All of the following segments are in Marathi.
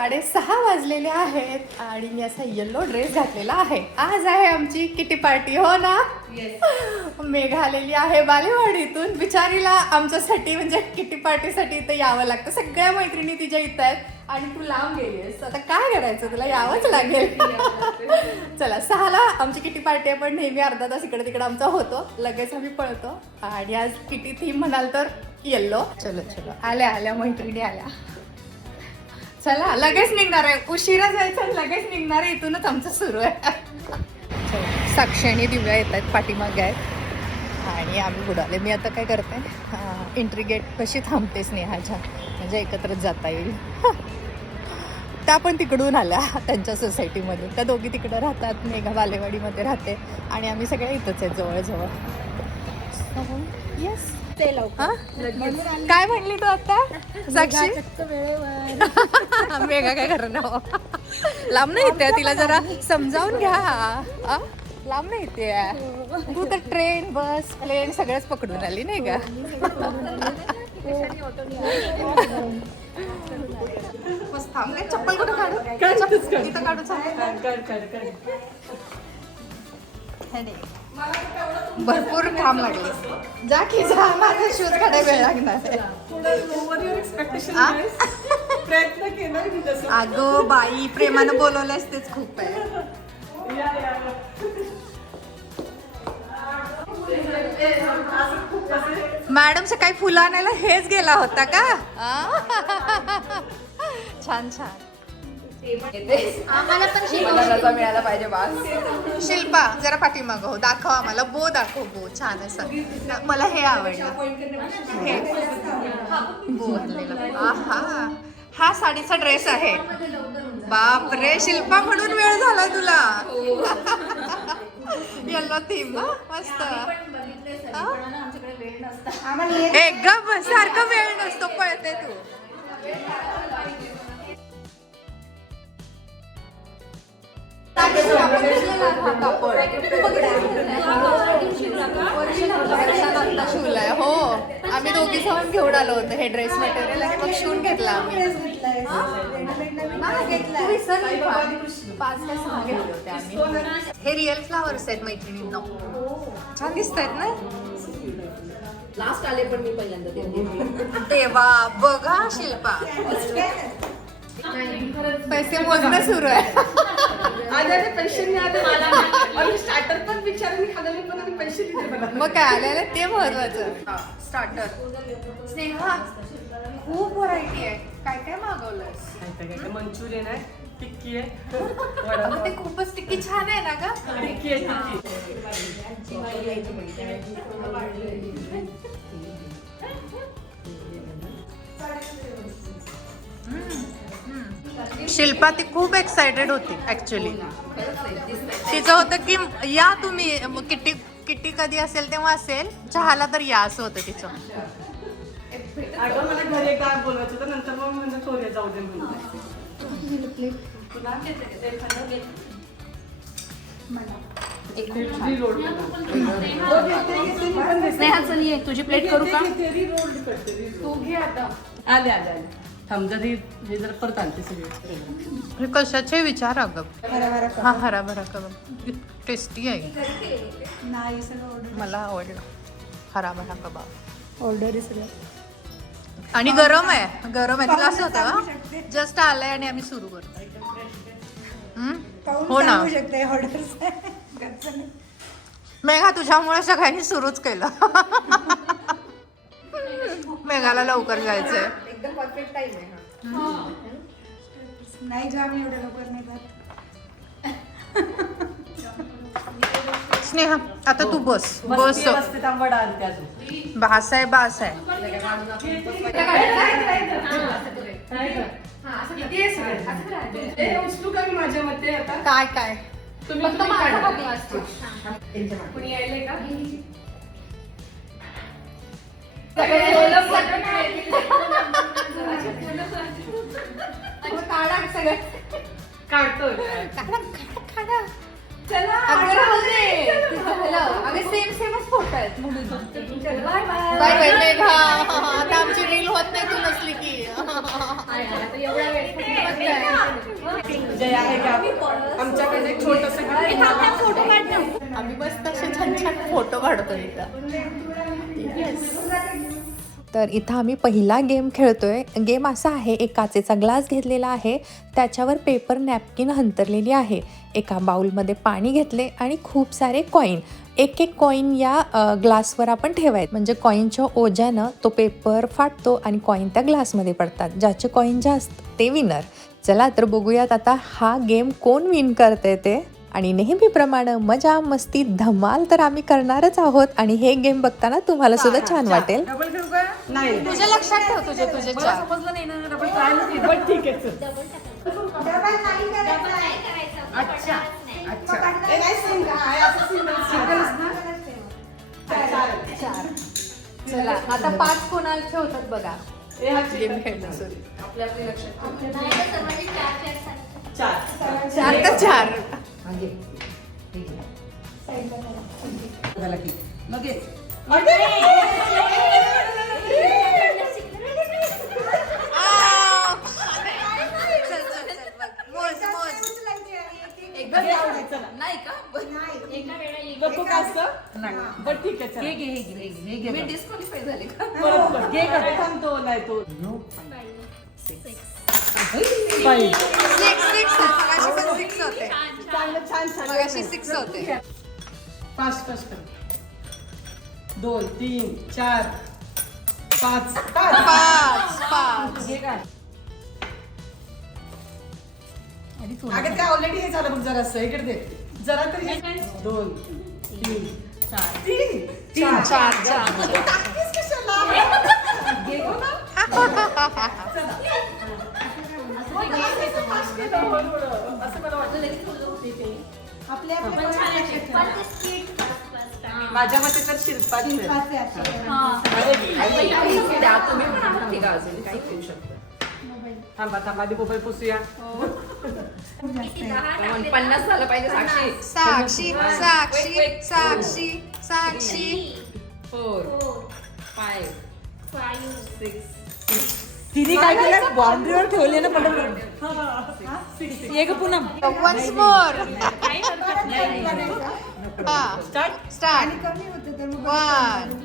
साडेसहा वाजलेले आहेत आणि मी असा येल्लो ड्रेस घातलेला आहे. आज आहे आमची किटी पार्टी हो ना? मेघा आलेली आहे बालेवाडीतून. बिचारीला आमच्यासाठी म्हणजे किटी पार्टीसाठी इथं यावं लागतं. सगळ्या मैत्रिणी तिच्या इथं आहेत आणि तू लांब गेलीस आता काय करायचं? तुला यावंच लागेल. चला सहाला आमची किटी पार्टी आहे पण नेहमी अर्धा तास इकडे तिकडे आमचा होतो. लगेच आम्ही पळतो. आणि आज किटी थीम म्हणाल तर येल्लो चलो चलो. आल्या आल्या मैत्रिणी आल्या. चला लगेच निघणार आहे. उशिरा जायचं लगेच निघणार आहे. इथूनच आमचं सुरू आहे. चला, दिव्या येत आहेत पाठीमागे आहेत. आणि आम्ही बुडाले. मी आता काय करते? एंट्री गेट कशी थांबते स्नेहाच्या? म्हणजे एकत्रच जाता येईल. त्या पण तिकडून आल्या त्यांच्या सोसायटीमध्ये. त्या दोघी तिकडं राहतात. मेघा बालेवाडीमध्ये राहते. आणि आम्ही सगळ्या इथंच आहेत जवळजवळ. येस हा? काय म्हणली तू आता? साक्षी? वेळेवर. मेघा काय करणार लांब नाही येते तिला जरा समजावून घ्या. आ? लांब नाही येते. तू तर ट्रेन बस प्लेन सगळंच पकडून आली नाही का? बस चप्पल कुठं काढू? चप्पल इथं काढू. हे. भरपूर काम लागले जा की जा. माझा शूज काढायला वेळ लागणार? प्रयत्न केला अगं बाई प्रेमानं बोलवलंस तेच खूप आहे. मॅडम सकाळी फुलं आणायला हेच गेला होता का? छान छान. आम्हाला पण मला रजा मिळायला पाहिजे बास. शिल्पा जरा पाठीमागं हो. दाखव आम्हाला. बो दाखव बो. छान असं. मला हे आवडलं. हे बो घातलेलं आहा. हा साडीचा ड्रेस आहे. बाप रे शिल्पा म्हणून वेळ झाला तुला. येल्लो थीम मस्त. ए गप सारखं वेळ नसतो पळते तू. शिवलाय हो आम्ही दोघी जाऊन घेऊन आलो होतो हे ड्रेस मटेरियल आणि मग शिवून घेतला आम्ही पाच का सहा घेतले होते आम्ही हे रिअल फ्लावर्स आहेत मैत्रिणींना. छान दिसत आहेत ना? लास्ट आले पण मी पहिल्यांदा तेव्हा बघा शिल्पा पैसे मोजणं सुरू आहे आले आले पैसे नाही आले. मला आणि स्टार्टर पण विचाराने खाल्लं पण आणि पैसे दिले मला? मग काय आलेलं ते महत्वाचं. स्टार्टर स्नेहा खूप व्हरायटी आहे. काय काय मागवलंय मंचुरियन आहे टिक्की आहे. ते खूपच टिक्की छान आहे ना ग? टिक्की आहे टिक्की. शिल्पा ती खूप एक्साइटेड होती ऍक्च्युली तिचं होतं की या तुम्ही किट्टी किट्टी कधी असेल तेव्हा असेल चहाला तर या असं होतं तिचं. तुझी प्लेट करू का? तू घे आता. आले आले आले. जर हे हे जर परत आणते सगळे. हे कशाचे विचार अगं? हा हरा भरा कबाब टेस्टी आहे. नाही सगळं मला आवडलं. हरा भरा कबाब ऑर्डर सगळं. आणि गरम आहे. गरम आहे. तिला असं होतं जस्ट आलंय आणि आम्ही सुरू करतो. हम्म? हो ना. मेघा तुझ्यामुळे सगळ्यांनी सुरूच केलं. मेघाला लवकर जायचंय. एकदम परफेक्ट टाइम आहे नाही जा आम्ही एवढ्या लवकर नाही जात. स्नेहा आता तू बस. बस. आंबडा आणते अजून. बास आहे बास आहे. उचलू का मी माझ्या मते आता काय काय तुम्ही. कुणी यायले का? काढतोय अगं सेम सेमच फोटो आहेत म्हणून बाय बाय मेघा आता आमची रील होत नाही तू नसली की जय आहे का आमच्याकडे एक छोटस आम्ही मस्त असे छान छान फोटो काढतो इथं. तर इथं आम्ही पहिला गेम खेळतोय. गेम असा आहे एक काचेचा ग्लास घेतलेला आहे. त्याच्यावर पेपर नॅपकिन हंतरलेली आहे. एका बाउलमध्ये पाणी घेतले आणि खूप सारे कॉईन. एक एक कॉईन या ग्लासवर आपण ठेवायचे म्हणजे कॉईनच्या ओझ्यानं तो पेपर फाटतो आणि कॉईन त्या ग्लासमध्ये पडतात. ज्याचे कॉईन जास्त ते विनर. चला तर बघूयात आता हा गेम कोण विन करते ते. आणि नेहमीप्रमाणे मजा मस्ती धमाल तर आम्ही करणारच आहोत. आणि हे गेम बघताना तुम्हाला सुद्धा छान वाटेल. नाही. तुझ्या लक्षात ठेव तुझे तुझे मला समजलं नाही ना डबल ट्राय नाही केली, पण ठीक आहे चल. डबल नाही करायचा. अच्छा. अच्छा. हे नाही. single, आहे असं single, singles ना? चालेल. चला आता पाच कोणाला ठेवतात बघा. हे हा गेम खेळणं सुरू. आपल्या आपल्या लक्षात चार चार तर चार. झाला की. लगेच. नाही का? नको का असं नाही. बरं ठीक आहे चला. मी डिस्क्वालिफाय झाले का? परत कर. घे का? थांबतो नाही तो. Five. सिक्स सिक्स मगाशी पण सिक्स होते. चांगलं छान छान. मगाशी सिक्स होते. फास्ट फास्ट कर. दोन तीन चार पाच. पाच. पाच पाच. घे काय? अगं ते ऑलरेडी हे झालं बघ जरा इकडे दे. जरा तरी हे- दोन तीन चार. तीन. तीन. चार. चार टाकतेस कशाला? असं मला वाटलं थोडं होते ते. आपल्या. माझ्या मते तर शिल्पाच तुम्ही पण आम्हाला काही करू शकतो. थांबा थांबा आधी मोबाईल पुसूया. पन्नास झालं पाहिजे Sakshi. Sakshi Sakshi Sakshi Sakshi. Four five six तिने काय केलं? बाउंड्रीवर ठेवले ना पण एक पुन्हा वन्स मोर हा स्टार्ट स्टार्ट कमी होतं तर मग वन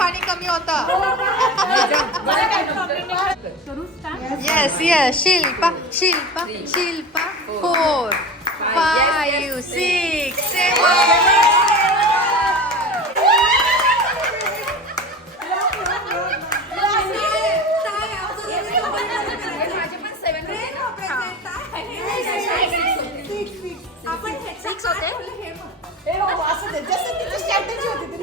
पाणी कमी होतं yes yes Shilpa Shilpa Shilpa four five six ए हो, असं दे. जसं तिची strategy होती ती.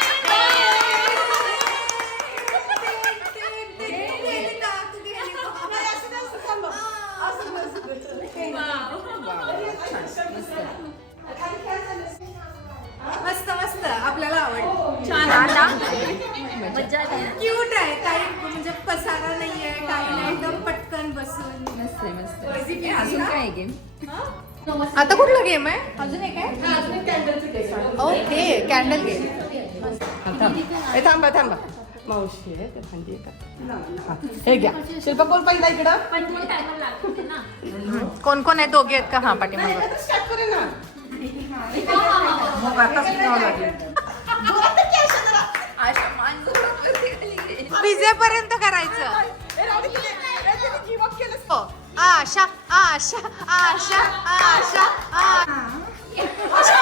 मजा क्यूट आहे काही म्हणजे पसारा नाहीये काही नाही. एकदम पटकन बसून. मस्त आहे, मस्त आहे. हे अजून काय गेम आता कुठला गेम आहे? अजून एक आहे? ओके कॅन्डल गेम थांबा थांबा. मावशी आहे ते भांडी आहे का? हा, हे घ्या. शिल्पा कोण पहिला इकडं? पण मग टायमर लागते ना? कोण कोण आहे? दोघे आहेत का? हा पाठीमागे स्टार्ट करू ना मग आता शिकावं लागेल. भिजेपर्यंत करायचं. हो. आशा आशा आशा आशा आशा.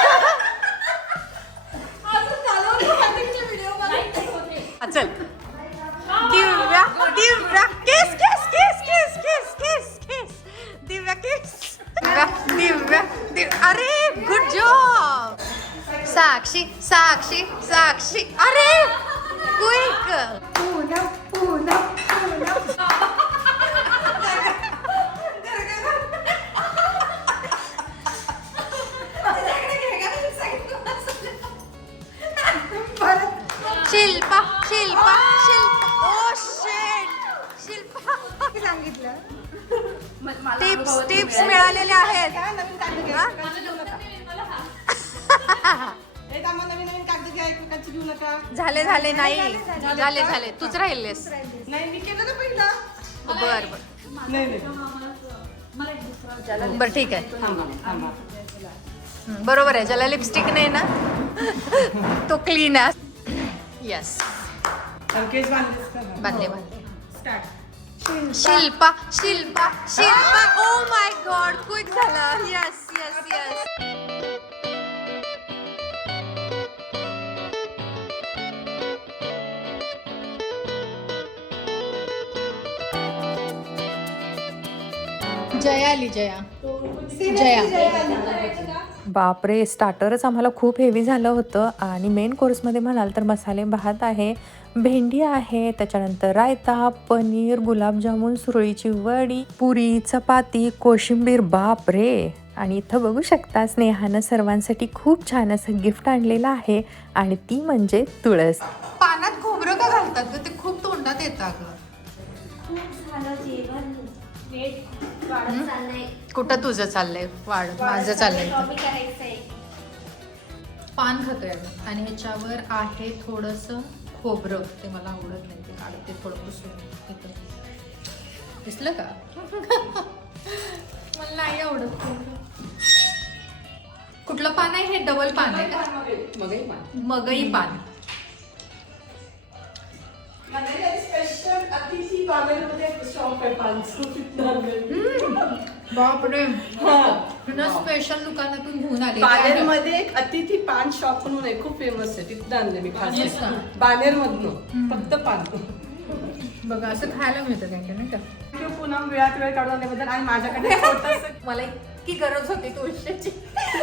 नाही. झाले झाले. तूच राहिलेस. नाही मी केलं ना पहिला. बर बर. नाही नाही. बर ठीक आहे. हं, बरोबर आहे. ज्याला लिपस्टिक नाही ना तो क्लीन आहे. येस बांधले बांधले. Start Shilpa Shilpa Shilpa. Oh my god quick झालं. येस येस येस जया आली जया. जया. बापरे स्टार्टरच आम्हाला खूप हेवी झालं होतं. आणि मेन कोर्समध्ये म्हणाल तर मसाले भात आहे भेंडी आहे त्याच्यानंतर रायता पनीर गुलाबजामुन सुरळीची वडी पुरी चपाती कोशिंबीर. बाप रे आणि इथं बघू शकता स्नेहानं सर्वांसाठी खूप छान असं गिफ्ट आणलेलं आहे. आणि ती म्हणजे तुळस. पानात खोबरं का घालतात ते खूप तोंडात येतात कुठं तुझं चाललंय? वाढ माझं चाललंय पान खातोय आणि ह्याच्यावर आहे थोडस खोबरं. ते मला आवडत नाही. ते काढते थोडं पुसून. दिसलं का? मला नाही आवडत. कुठलं पान आहे? हे डबल पान आहे का? मगई पान. स्पेशल बापरे. पाच स्पेशल दुकानातून घेऊन आली. बानेरमध्ये एक अतिथी पान शॉप म्हणून आहे खूप फेमस आहे. तिथं आणले मी? खास बानेर मधनं फक्त पान. बघा असं खायला मिळतं काय काय नाही का? पूनम वेळात वेळ काढून आल्याबद्दल आणि माझ्याकडे मला इतकी गरज होती तुळशीची.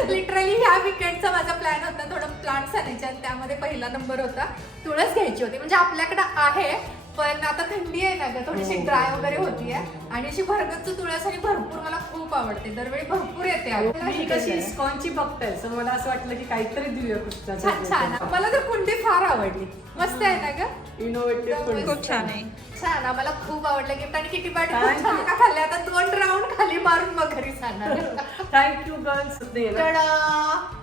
लिटरली ह्या विकेंडचा माझा प्लॅन होता. थोडं प्लांट्स आणायचे. आणि त्यामध्ये पहिला नंबर होता तुळस घ्यायची होती. म्हणजे आपल्याकडे आहे पण आता थंडी आहे ना ग थोडीशी ड्राय वगैरे होतीये. आणि अशी भरगच्च तुळस आणि भरपूर मला खूप आवडते. दरवेळी भरपूर येते आपल्याला. हे कशी कसं आहे? सो मला असं वाटलं की काहीतरी देऊया छान छान. मला तर कुंडी फार आवडली. मस्त आहे ना ग? इनोव्हेटिव्ह खूप छान आहे. छान आम्हाला खूप आवडलं गिफ्ट आणि किती पार्टी Thank का खाल्ले आता दोन राऊंड खाली मारून मग घरी जाणार. Thank you girls tada!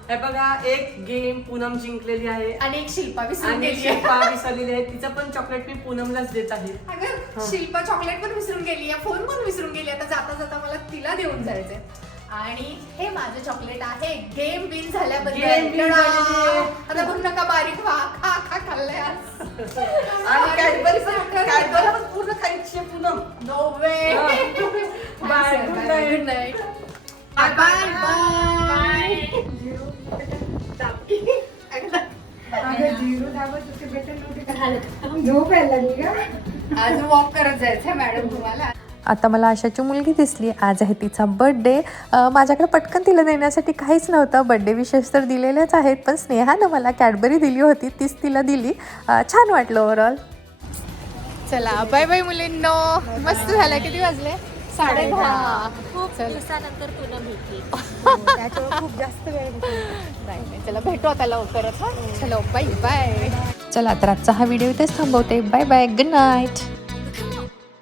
हे बघा एक गेम पूनम जिंकलेली आहे. आणि एक शिल्पा विसरून आणि गेली आहे. शिल्पा विसरलेली आहे. तिचं पण चॉकलेट मी पूनमलाच देत आहे. अगं शिल्पा चॉकलेट पण विसरून गेली आहे. फोन पण विसरून गेली आता जाता जाता मला तिला देऊन जायचंय. आणि हे माझं चॉकलेट आहे. गेम विन झाल्याबद्दल. Game win tada! झालेली आहे. आता बघ नका बारीक व्हा खा खा खाल्लंय. आणि कॅडबरी कॅडबरी पण पूर्ण खायची आहे पूनम. नो वे हा. Bye. Good night. Good night bye bye झोप यायला लागली का? आज वॉक करत जायचंय मॅडम तुम्हाला. आता मला आशाची मुलगी दिसली. आज आहे तिचा बड्डे माझ्याकडे पटकन तिला देण्यासाठी काहीच नव्हतं. बड्डे विशेष तर दिलेलेच आहेत पण स्नेहानं मला कॅडबरी दिली होती. तीच तिला दिली. छान वाटलं ओव्हरऑल चला बाय बाय मुलींनो. मस्त झालं. किती वाजले? साडे दहा. खूप दिवसानंतर तुला भेटली. खूप जास्त वेळ चला भेटू आता लवकरच हा. चलो बाय बाय चला तर आजचा हा व्हिडिओ इथेच थांबवते. Bye bye good night